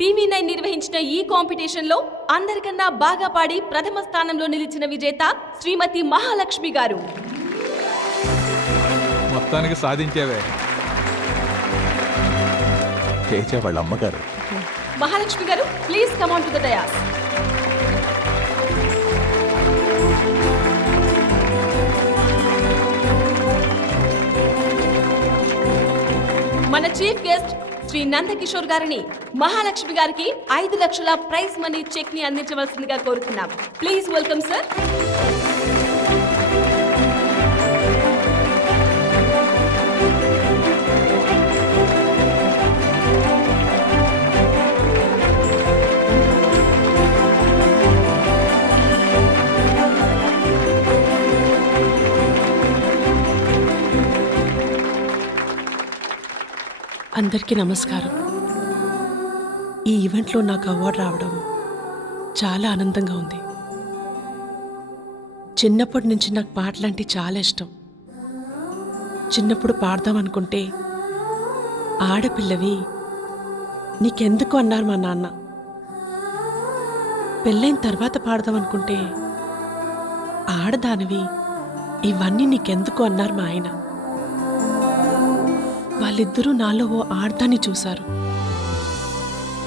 TV9 నిర్వహించిన ఈ competition లో అందరికన్నా బాగా పాడి ప్రథమ స్థానంలో నిలిచిన విజేత శ్రీమతి మహాలక్ష్మి గారు. మొత్తానికి సాధించావే. తేజ వాళ్ళ అమ్మగారు. మహాలక్ష్మి గారు, please come on to the dais. మన చీఫ్ గెస్ట్ శ్రీ నందకిషోర్ గారిని మహాలక్ష్మి గారికి 5 లక్షల ప్రైజ్ మనీ చెక్ ని అందించవలసిందిగా కోరుతున్నాం. Please welcome sir. అందరికీ నమస్కారం. ఈ ఈవెంట్లో నాకు అవార్డు రావడం చాలా ఆనందంగా ఉంది. చిన్నప్పటి నుంచి నాకు పాటలంటే చాలా ఇష్టం. చిన్నప్పుడు పాడదాం అనుకుంటే ఆడపిల్లవి నీకెందుకు అన్నారు మా నాన్న. పెళ్ళైన తర్వాత పాడదాం అనుకుంటే ఆడదానివి ఇవన్నీ నీకెందుకు అన్నారు మా ఆయన. వాళ్ళిద్దరూ నాలో ఓ ఆడదాన్ని చూశారు,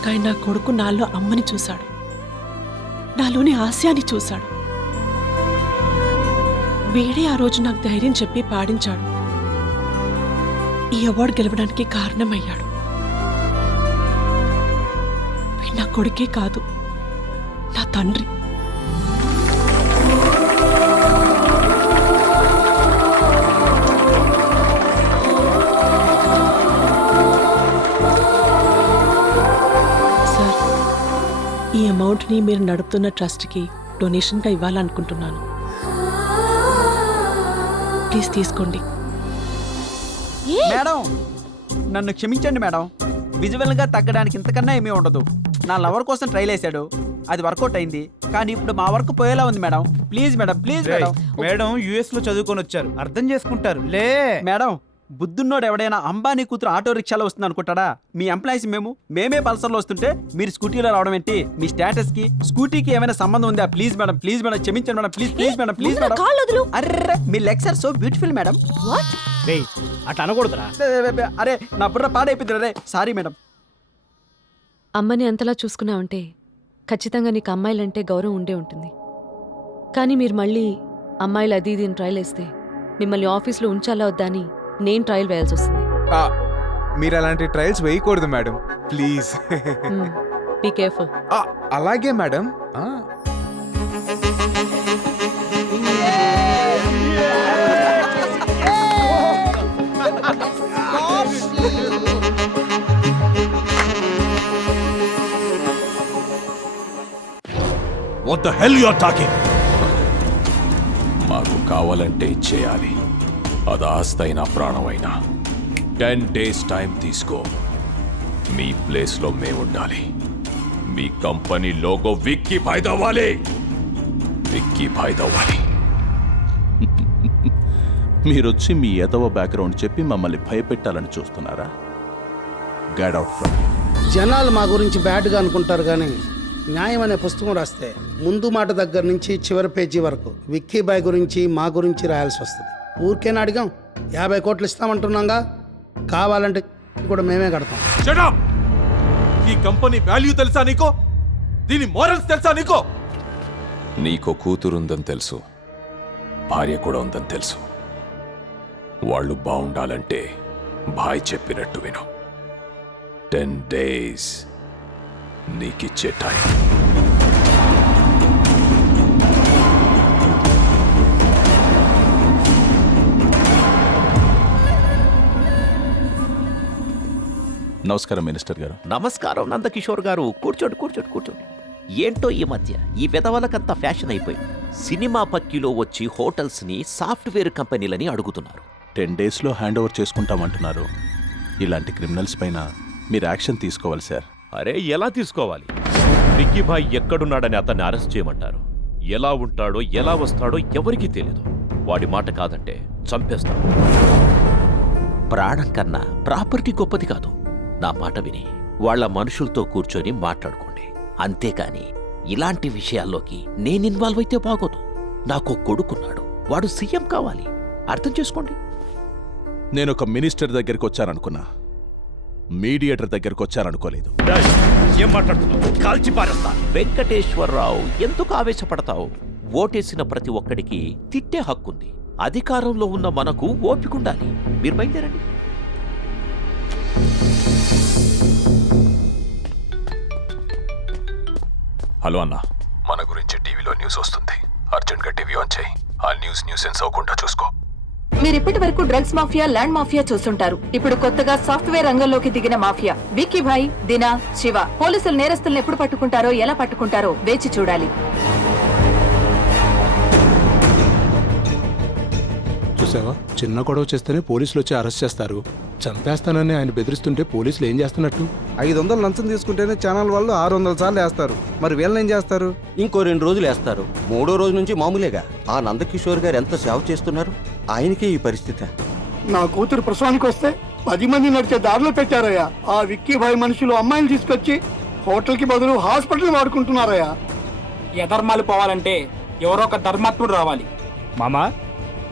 కానీ నా కొడుకు నాలో అమ్మని చూశాడు, నాలోని హాస్యాన్ని చూశాడు. వీడే ఆ రోజు నాకు ధైర్యం చెప్పి పాడించాడు. ఈ అవార్డు గెలవడానికి కారణమయ్యాడు. వీడు నా కొడుకే కాదు, నా తండ్రి. ఈ అమౌంట్ని మీరు నడుపుతున్న ట్రస్ట్కి డొనేషన్గా ఇవ్వాలనుకుంటున్నాను. ప్లీజ్ తీసుకోండి. మేడం, నన్ను క్షమించండి మేడం. విజువల్గా తగ్గడానికి ఇంతకన్నా ఏమీ ఉండదు. నా లవర్ కోసం ట్రైల్ వేసాడు, అది వర్కౌట్ అయింది. కానీ ఇప్పుడు మా వర్క్ పోయేలా ఉంది madam. Please madam, please madam. Madam US లో చదువుకొని వచ్చారు, అర్థం చేసుకుంటారు లే. మేడం, బుద్ధున్నోడు ఎవడైనా అంబానీ కూతురు ఆటో రిక్షాలో వస్తుంది అనుకుంటాడా? మీ ఎంప్లాయీస్ మేమే పల్సర్లో వస్తుంటే మీరు స్కూటీలో రావడం ఏంటి? మీ స్టేటస్ కి స్కూటీకి ఏమైనా సంబంధం ఉందా? ప్లీజ్ మేడం, ప్లీజ్ మేడం, క్షమించండి madam. Please please madam, please madam. అర్రే, మీ legs are so beautiful madam. అట్లా అనకూడదురా. అరే, నా బుర్ర పాడైపోయింది. అరే సారీ మేడం. అమ్మని అంతలా చూసుకున్నావంటే ఖచ్చితంగా నీకు అమ్మాయిలంటే గౌరవం ఉండే ఉంటుంది. కానీ మీరు మళ్ళీ అమ్మాయిలు అది ఇది ట్రయల్ వేస్తే మిమ్మల్ని ఆఫీస్లో ఉంచాలా వద్దా అని నేను ట్రయల్ వేయాల్సి వస్తుంది. మీరు అలాంటి ట్రయల్స్ వేయకూడదు మేడం, ప్లీజ్. Be careful. అలాగే madam. What the hell you are talking? మాకు కావాలంటే ఇచ్చేయాలి, అది ఆస్తైనా ప్రాణమైనా. 10 days టైం తీసుకో. మీ ప్లేస్లో మేముండాలి. మీ కంపెనీ లోగో విక్కీ భాయ్ దవ్వాలి, విక్కీ భాయ్ దవ్వాలి. మీరొచ్చి మీ ఎదవ బ్యాక్గ్రౌండ్ చెప్పి మమ్మల్ని భయపెట్టాలని చూస్తున్నారా? Get out from. జనాలు మా గురించి బ్యాడ్గా అనుకుంటారు, కానీ న్యాయం అనే పుస్తకం రాస్తే ముందు మాట దగ్గర నుంచి చివరి పేజీ వరకు విక్కీ బాయ్ గురించి మా గురించి రాయాల్సి వస్తుంది. ఊరికేనా అడిగాం? 50 కోట్లు ఇస్తామంటున్నాగా, కావాలంటే కూడా మేమే కడతాం. Shut up! ఈ కంపెనీ వాల్యూ తెలుసా నీకో? దీని మోరల్స్ తెలుసా నీకో? నీకో కూతురుందని తెలుసు, భార్య కూడా ఉందని తెలుసు. వాళ్ళు బాగుండాలంటే భాయ్ చెప్పినట్టు విను. 10 days నీకిచ్చే టైం. నమస్కారం మినిస్టర్ గారు. నమస్కారం నందకిషోర్ గారు. కూర్చోండి కూర్చోండి కూర్చోండి. ఏంటో ఈ మధ్య ఈ విధవలకంతా ఫ్యాషన్ అయిపోయింది. సినిమా పక్కిలో వచ్చి హోటల్స్ని సాఫ్ట్వేర్ కంపెనీలని అడుగుతున్నారు. 10 daysలో హ్యాండ్ ఓవర్ చేసుకుంటామంటున్నారు. ఇలాంటి క్రిమినల్స్ పైన మీరు యాక్షన్ తీసుకోవాలి సార్. అరే, ఎలా తీసుకోవాలి? విక్కీ భాయ్ ఎక్కడున్నాడని అతన్ని అరెస్ట్ చేయమంటారు. ఎలా ఉంటాడో ఎలా వస్తాడో ఎవరికీ తెలియదు. వాడి మాట కాదంటే చంపేస్తాడు. ప్రాణం కన్నా ప్రాపర్టీ గొప్పది కాదు. నా మాట విని వాళ్ళ మనుషులతో కూర్చొని మాట్లాడుకోండి. అంతేకాని ఇలాంటి విషయాల్లోకి నేను ఇన్వాల్వ్ అయితే బాగోదు. నాకు కొడుకున్నాడు, వాడు సీఎం కావాలి. అర్థం చేసుకోండి. నేను ఒక మినిస్టర్ దగ్గరికి వచ్చాననుకున్నా, మీడియేటర్ దగ్గరికి వచ్చాననుకోలేదు. ఏం మాట్లాడుతున్నావు? కాల్చి పారేస్తా. వెంకటేశ్వరరావు, ఎందుకు ఆవేశపడతావు? ఓటేసిన ప్రతి ఒక్కడికి తిట్టే హక్కుంది. అధికారంలో ఉన్న మనకు ఓపికండాలి. మీరు బయలుదేరండి. హలో అన్న, మన గురించి టీవీలో న్యూస్ వస్తుంది. అర్జెంట్గా టీవీ ఆన్ చేయి. ఆ న్యూసెన్స్ అవ్వకుండా చూసుకో. మీరు ఇప్పటి వరకు డ్రగ్స్ మాఫియా, ల్యాండ్ మాఫియా చూస్తుంటారు. ఇప్పుడు కొత్తగా సాఫ్ట్వేర్ రంగంలోకి దిగిన మాఫియా విక్కీ భాయ్, దినా, శివ. పోలీసులు నేరస్తులను ఎప్పుడు పట్టుకుంటారో, ఎలా పట్టుకుంటారో వేచి చూడాలి. చూసావా, చిన్న గొడవ చేస్తేనే పోలీసులు వచ్చి అరెస్ట్ చేస్తారు. చంపేస్తానని ఆయన బెదిరిస్తుంటే పోలీసులు ఏం చేస్తున్నట్టు? 500 లంచం తీసుకుంటేనే ఛానల్ వాళ్ళు 600 సార్లు వేస్తారు. మరి వీళ్ళని ఏం చేస్తారు? ఇంకో 2 రోజులు వేస్తారు. 3వ రోజు నుంచి మామూలేగా. ఆ నందకిషోర్ గారు ఎంత సేవ చేస్తున్నారు, ఆయనకే ఈ పరిస్థితి. నా కూతురు ప్రసవానికి వస్తే 10 మంది నడిచే దారిలో పెట్టారయ్యా. ఆ విక్కీ భాయ్ మనుషులు అమ్మాయిని తీసుకొచ్చి హోటల్కి బదులు హాస్పిటల్ వాడుకుంటున్నారయ్యా. యధర్మాలు పోవాలంటే ఎవరో ఒక ధర్మాత్ముడు రావాలి. మామా,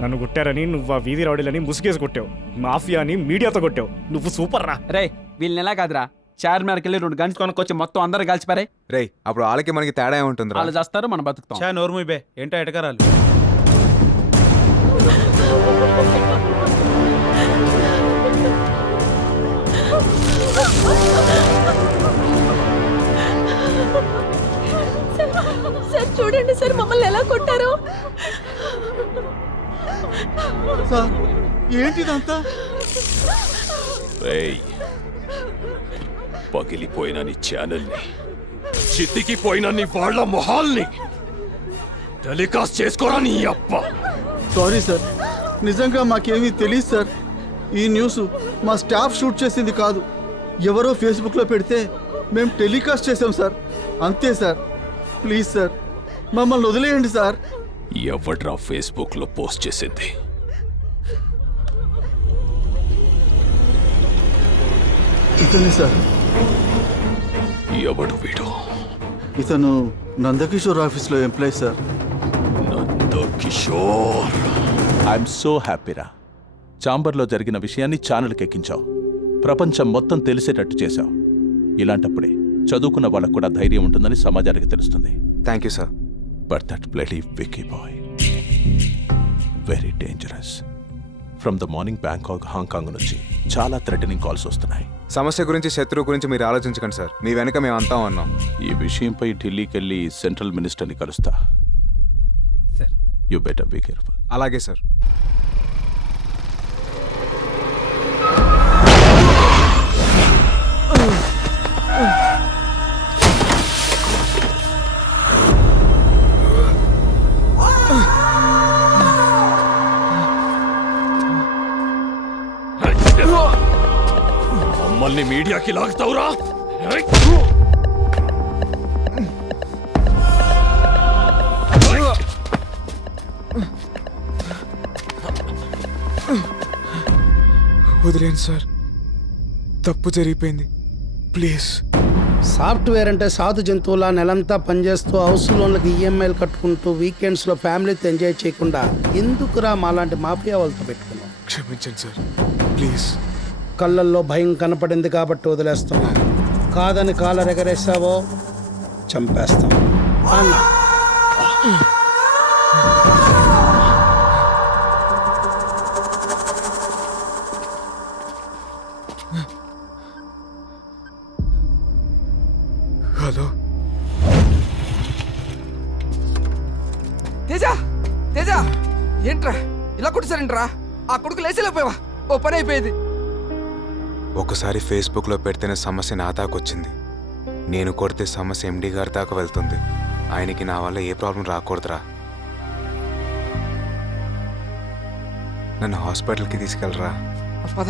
నన్ను కొట్టారని నువ్వు ఆ వీధి రౌడీలని ముసుగేసి కొట్టావు. మాఫియాని మీడియాతో కొట్టావు. నువ్వు సూపర్ రా. రే, వీళ్ళని ఎలా కాదురా, చార్మినార్కి వెళ్ళి 2 గంటలు కొనుక్కొచ్చి మొత్తం అందరూ కలిసిపారే. రే, అప్పుడు వాళ్ళకి మనకి తేడా ఏముంటుంది? వాళ్ళు చేస్తారు, మనం బతుకుతాం. చా నోర్ము బే, ఏంటో ఎటకరాలు. సార్ చూడండి సార్, మమ్మల్ని ఎలా కొట్టారో. ఏంటిదంతా? రేయ్, పగిలిపోయిన నీ ఛానల్ని, చితికిపోయిన నీ వాళ్ళ మొహాల్ని టెలికాస్ట్ చేసుకోరా నీ అప్ప. సారీ సార్, నిజంగా మాకేమీ తెలియదు సార్. ఈ న్యూస్ మా స్టాఫ్ షూట్ చేసింది కాదు, ఎవరో ఫేస్బుక్లో పెడితే మేము టెలికాస్ట్ చేసాం సార్. అంతే సార్, ప్లీజ్ సార్ మమ్మల్ని వదిలేయండి సార్. ఎవడ్రా ఫేస్బుక్ లో పోస్ట్ చేసింది? ఇతనే సార్. ఎవడు వీడు? ఇతను నందకిషోర్ ఆఫీస్లో employee sir. Nandakishore. I'm so హ్యాపీరా. చాంబర్లో జరిగిన విషయాన్ని ఛానల్కి ఎక్కించావు, ప్రపంచం మొత్తం తెలిసేటట్టు చేశావు. ఇలాంటప్పుడే చదువుకున్న వాళ్ళకు కూడా ధైర్యం ఉంటుందని సమాజానికి తెలుస్తుంది. Thank you sir. But that bloody Vicky boy very dangerous. From the morning Bangkok, Hong Kong నుంచి చాలా థ్రెటనింగ్ కాల్స్ వస్తున్నాయి. సమస్య గురించి, శత్రువు గురించి మీరు ఆలోచించకండి సార్. మీ వెనక మేమంతా ఉన్నాం. ఈ విషయంపై ఢిల్లీకి వెళ్ళి సెంట్రల్ మినిస్టర్ని కలుస్తా. You better be careful. అలాగే సార్. మమ్మల్ని మీడియాకి లాగుతావురా? వదిలేండి సార్, తప్పు జరిగిపోయింది, ప్లీజ్. సాఫ్ట్వేర్ అంటే సాధు జంతువులా నెలంతా పనిచేస్తూ హౌస్ లోన్లకు ఈఎంఐలు కట్టుకుంటూ వీకెండ్స్లో ఫ్యామిలీతో ఎంజాయ్ చేయకుండా ఎందుకురా మాలాంటి మాఫియా వాళ్ళతో పెట్టుకున్నాం? క్షమించండి సార్, ప్లీజ్. కళ్ళల్లో భయం కనపడింది కాబట్టి వదిలేస్తున్నాం. కాదని కాలర్ ఎగరేసావో చంపేస్తాం అన్న. హలో తేజ, తేజ, ఏంట్రా ఇలా కొట్టేశారేంట్రా? ఆ కొడుకు లేచేలేకపోయావా? ఓ పని అయిపోయేది. ఒకసారి ఫేస్బుక్లో పెడితేనే సమస్య నా దాకొచ్చింది. నేను కొడితే సమస్య ఎండి గారి దాకా వెళ్తుంది. ఆయనకి నా వల్ల ఏ ప్రాబ్లం రాకూడదురా. నన్ను హాస్పిటల్కి తీసుకెళ్ళరా. పద.